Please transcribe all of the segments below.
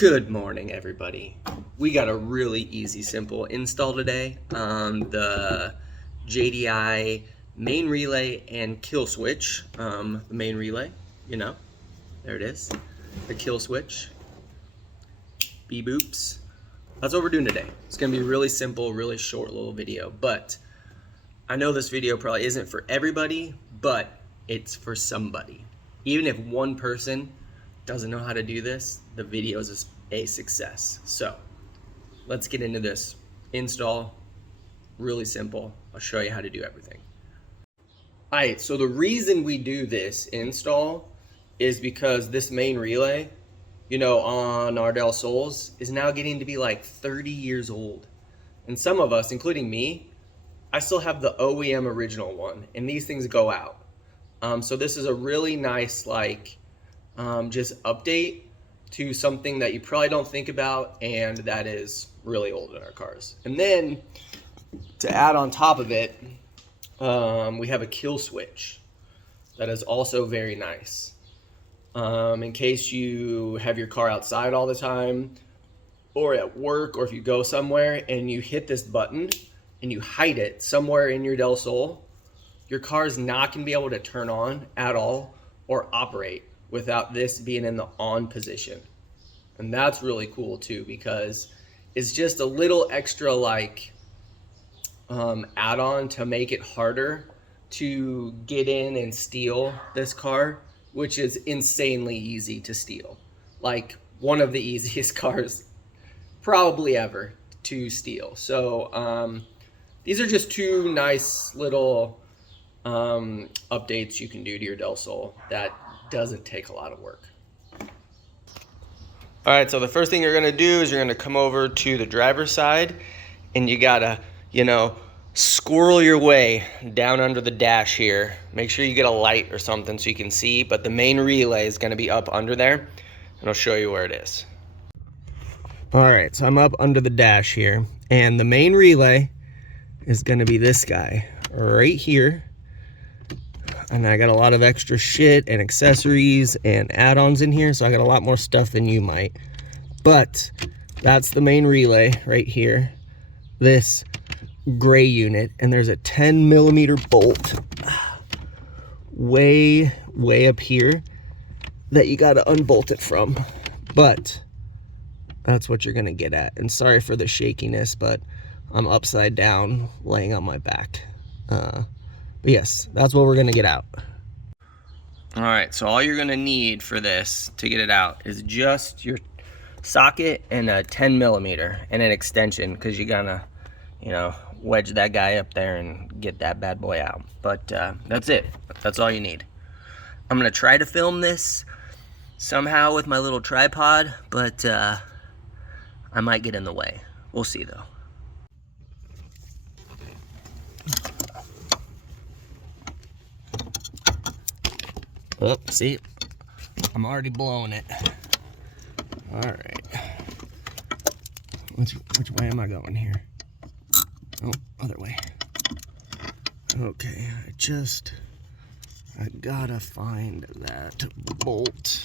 Good morning, everybody. We got a really easy, simple install today on the JDI main relay and kill switch. The main relay, there it is. The kill switch. Beep boops. That's what we're doing today. It's gonna be really simple, really short little video, but I know this video probably isn't for everybody, but it's for somebody. Even if one person doesn't know how to do this, the video is a success. So let's get into this install. Really simple. I'll show you how to do everything. All right, so the reason we do this install is because this main relay, on our Del Sols is now getting to be like 30 years old. And some of us, including me, I still have the OEM original one, and these things go out. So this is a really nice, just update to something that you probably don't think about and that is really old in our cars. And then to add on top of it, we have a kill switch that is also very nice. In case you have your car outside all the time or at work, or if you go somewhere and you hit this button and you hide it somewhere in your Del Sol, your car is not going to be able to turn on at all or operate without this being in the on position. And that's really cool too, because it's just a little extra add-on to make it harder to get in and steal this car, which is insanely easy to steal. Like one of the easiest cars probably ever to steal. So these are just two nice little updates you can do to your Del Sol that doesn't take a lot of work. All right, so the first thing you're gonna do is you're gonna come over to the driver's side and you gotta, squirrel your way down under the dash here. Make sure you get a light or something so you can see, but the main relay is gonna be up under there and I'll show you where it is. All right, so I'm up under the dash here and the main relay is gonna be this guy right here. And I got a lot of extra shit and accessories and add-ons in here, so I got a lot more stuff than you might. But that's the main relay right here, this gray unit, and there's a 10mm bolt way up here that you got to unbolt it from. But that's what you're gonna get at. And sorry for the shakiness, but I'm upside down laying on my back. But yes, that's what we're gonna get out. All right, so all you're gonna need for this to get it out is just your socket and a 10mm and an extension, because you're gonna, wedge that guy up there and get that bad boy out. But that's it. That's all you need. I'm gonna try to film this somehow with my little tripod, but I might get in the way. We'll see though. Oh, see, I'm already blowing it. All right. Which way am I going here? Oh, other way. Okay, I gotta find that bolt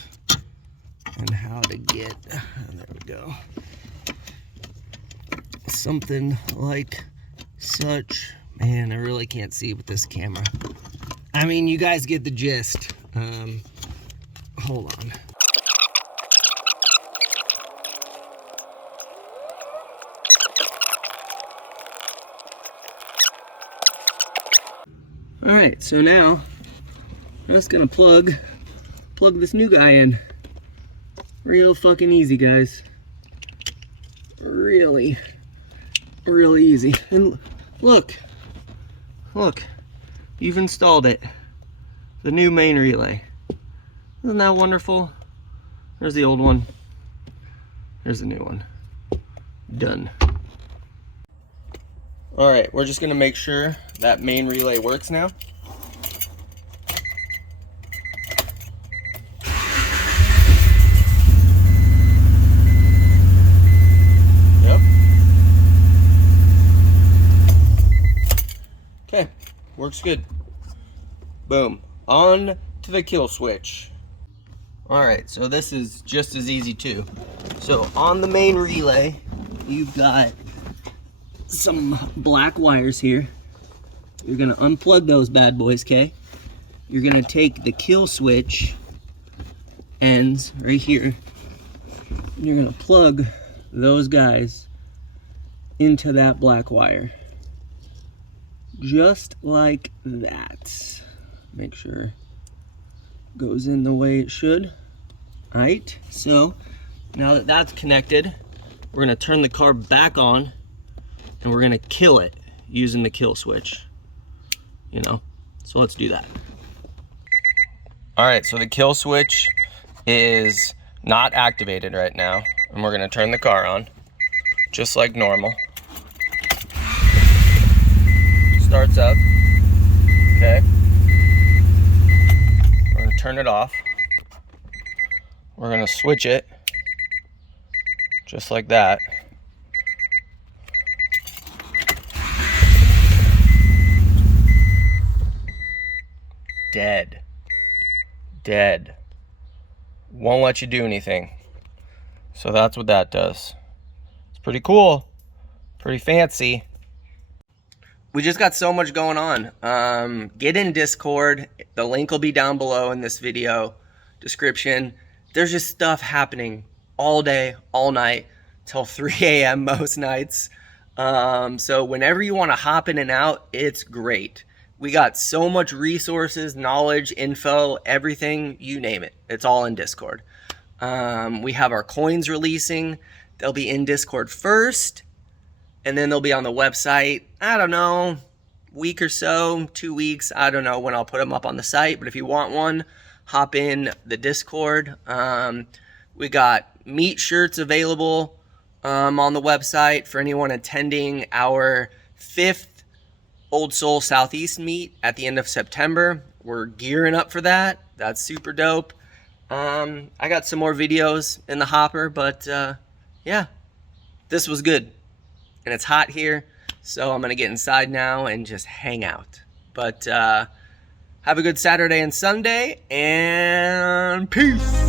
and how to get, there we go. Something like such. Man, I really can't see with this camera. I mean, you guys get the gist. Hold on. All right, so now I'm just gonna plug this new guy in. Real fucking easy, guys. Really easy. And look, you've installed it. The new main relay. Isn't that wonderful? There's the old one. There's the new one. Done. All right, we're just gonna make sure that main relay works now. Yep. Okay, works good. Boom. On to the kill switch. All right, so this is just as easy too. So on the main relay, you've got some black wires here. You're gonna unplug those bad boys, okay? You're gonna take the kill switch ends right here, and you're gonna plug those guys into that black wire. Just like that. Make sure it goes in the way it should. All right, so now that that's connected, we're gonna turn the car back on and we're gonna kill it using the kill switch, you know? So let's do that. All right, so the kill switch is not activated right now, and we're gonna turn the car on, just like normal. Starts up, okay? We're gonna turn it off. We're gonna switch it, just like that. Dead. Dead. Won't let you do anything. So that's what that does. It's pretty cool. Pretty fancy. We just got so much going on. Get in Discord. The link will be down below in this video description. There's just stuff happening all day, all night, till 3 a.m. most nights. So whenever you want to hop in and out, it's great. We got so much resources, knowledge, info, everything, you name it. It's all in Discord. We have our coins releasing. They'll be in Discord first, and then they'll be on the website, I don't know, week or so, 2 weeks. I don't know when I'll put them up on the site, but if you want one, hop in the Discord. We got meat shirts available on the website for anyone attending our 5th Old Soul Southeast meet at the end of September. We're gearing up for that. That's super dope. I got some more videos in the hopper, but yeah, this was good. And it's hot here, so I'm gonna get inside now and just hang out. But have a good Saturday and Sunday, and peace.